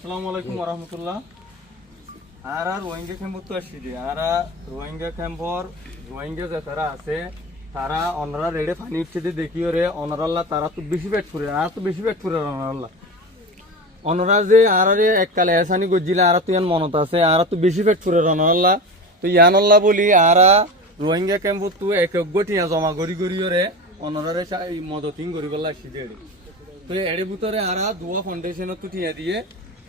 আসসালামু আলাইকুম ওরহমতুল্লাহ। আর রোহিঙ্গা ক্যাম্পত তো আসছি যে রোহিঙ্গা ক্যাম্পর রোহিঙ্গা যে তারা আছে তারা অনরা রেডে পানি উঠছে যে দেখিও রে অনরাল্লাহ তারা তো বেশি পেট ফুরে আর তো বেশি পেট ফুরে অনরাল্লাহ অনরা যে আর এককালে এসানি গজিলে আর তো ইয়ান মনত আছে আর তো বেশি পেট ফুরে অনরাল্লাহ তো ইয়ানল্লাহ বলি আর রোহিঙ্গা ক্যাম্পত তো এক গঠিয়া জমা গড়ি গড়িও রে অনরারে মদতিং করি পেলা আসছি যে তো এর ভিতরে আর দুয়া ফাউন্ডেশনত ঠিয়া দিয়ে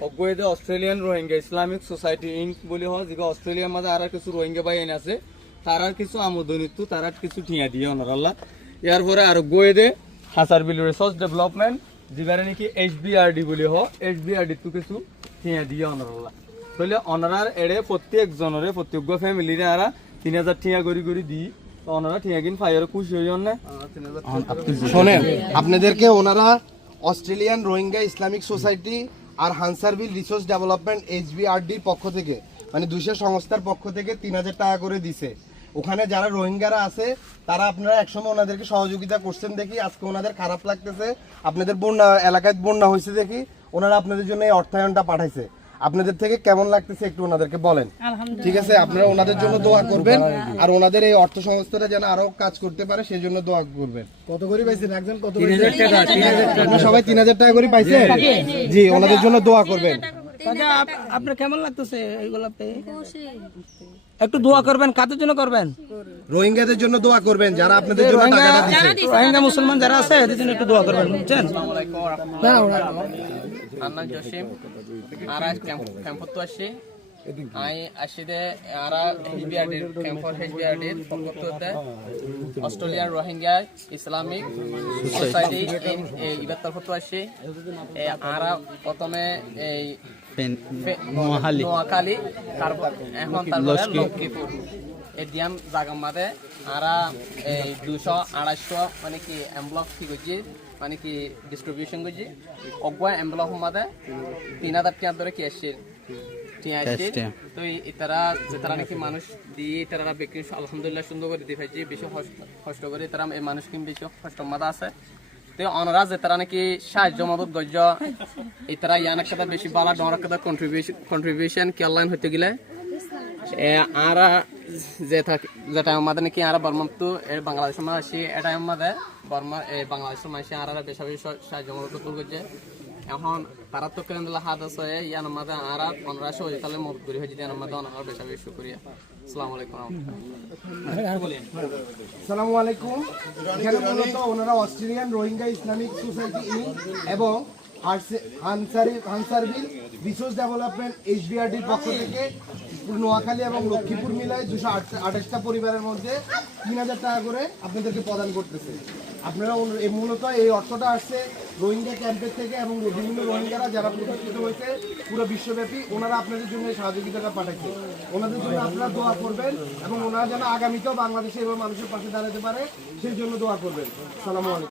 অজ্ঞে Australian Rohingya Islamic Society Inc বলি হয় যে অস্ট্রেলিয়ার মাঝে আর কিছু রোহিঙ্গা বাইন আছে তার কিছু আমোদনিত তার কিছু ঠিয়া দিয়ে অনারাল্লাহ ইয়ার পরে আর গয়ে দে হাসারবিল রিসোর্স ডেভেলপমেন্ট যেবারে নাকি HBRD বলি হয় HBRD তো কিছু ঠিয়া দিয়ে অনারাল্লাহ তাহলে অনারার এড়ে প্রত্যেক জনরে প্রত্যেক ফ্যামিলিরে আর 3000 ঠিয়া গড়ি গড়ি দিই তো ওনারা ঠিয়া কিন ফাইয়ার খুশি হই না শোনেন আপনাদেরকে ওনারা অস্ট্রেলিয়ান রোহিঙ্গা ইসলামিক সোসাইটি আর হানসারবিল রিসোর্স ডেভেলপমেন্ট HBRD পক্ষ থেকে মানে 200 সংস্থার পক্ষ থেকে 3000 টাকা করে দিছে। ওখানে যারা রোহিঙ্গারা আছে তারা আপনারা একসময় ওনাদেরকে সহযোগিতা করছেন দেখি আজকে ওনাদের খারাপ লাগতেছে, আপনাদের বন্যা এলাকায় বন্যা হয়েছে দেখি ওনারা আপনাদের জন্য এই অর্থায়নটা পাঠাইছে। আপনাদের থেকে কেমন লাগতেছে একটু ওনাদেরকে বলেন, ঠিক আছে? আপনারা ওনাদের জন্য দোয়া করবেন আর ওনাদের এই অর্থ সংস্থাটা যেন আরো কাজ করতে পারে সেই জন্য দোয়া করবেন। কত করে পাইছেন একজন? কত? 3000 টাকা। আপনারা সবাই 3000 টাকা করে পাইছেন? জি, ওনাদের জন্য দোয়া করবেন। আপনার কেমন লাগতেছে এইগুলা পেয়ে? একটু দোয়া করবেন। কাদের জন্য করবেন? রোহিঙ্গাদের জন্য দোয়া করবেন যারা আপনাদের জন্য টাকাটা দিয়েছে। রোহিঙ্গা মুসলমান যারা আছে এদের জন্য একটু দোয়া করবেন, বুঝছেন? আন্না জসিম আর ক্যাম্পত আসছি আই আসিদে আর HBRD ক্যাম্পর HBRD পক্ষতে অস্ট্রেলিয়ান রোহিঙ্গা ইসলামিক সোসাইটি ইবার তরফত আসছি আর প্রথমে এই নোয়াখালী তারপর এখন তারপরে লক্ষ্মীপুর এই দিয়াম জাগার মাঝে আর এই 200-250 মানে কি এমব্লক কি করছি মানে কি ডিস্ট্রিবিউশন করছি অগুয়া এমব্লক মাঝে 3000 টাকা ধরে কি আসছে তো তারা নাকি মানুষ দিয়ে তারা বিক্রি আলহামদুলিল্লাহ সুন্দর করে দিয়ে পাইছি বেশি কষ্ট করে তারা এই মানুষ কিন্তু বেশি কষ্ট মাথা আছে তো অনরা যে তারা নাকি সাহায্য মদত গজ্য এই তারা ইয়ান একটা বেশি বালা ডর একটা কন্ট্রিবিউশন কি অনলাইন হতে গেলে আর যেটা আমাদের নাকি আর বর্মাতো বাংলাদেশের মাঝে আসি এটা আমাদের বর্মা বাংলাদেশের মাসে আর বেশি বেশি সাহায্য মদত করছে এখন তারা তো কেন হাত আছে ইয়ান আমাদের আর 1500 তাহলে মদত করি হয়েছে ইয়ান আমাদের অনার বেশি বেশি শুকরিয়া। আসসালামু আলাইকুম। আসসালামু আলাইকুম। এখানে মূলত ওনারা Australian Rohingya Islamic Society Inc এবং হানসারবিল রিসোর্স ডেভেলপমেন্ট HBRD পক্ষ থেকে নোয়াখালী এবং লক্ষ্মীপুর মিলায় 228টা পরিবারের মধ্যে 3000 টাকা করে আপনাদেরকে প্রদান করতেছে। আপনারা মূলত এই অর্থটা আসছে রোহিঙ্গা ক্যাম্পের থেকে এবং বিভিন্ন রোহিঙ্গারা যারা প্রতিষ্ঠিত হয়েছে পুরো বিশ্বব্যাপী ওনারা আপনাদের জন্য সহযোগিতাটা পাঠাচ্ছে। ওনাদের জন্য আপনারা দোয়া করবেন এবং ওনারা যেন আগামীতেও বাংলাদেশে এবং মানুষের পাশে দাঁড়াতে পারে সেই জন্য দোয়া করবেন। আসসালামু আলাইকুম।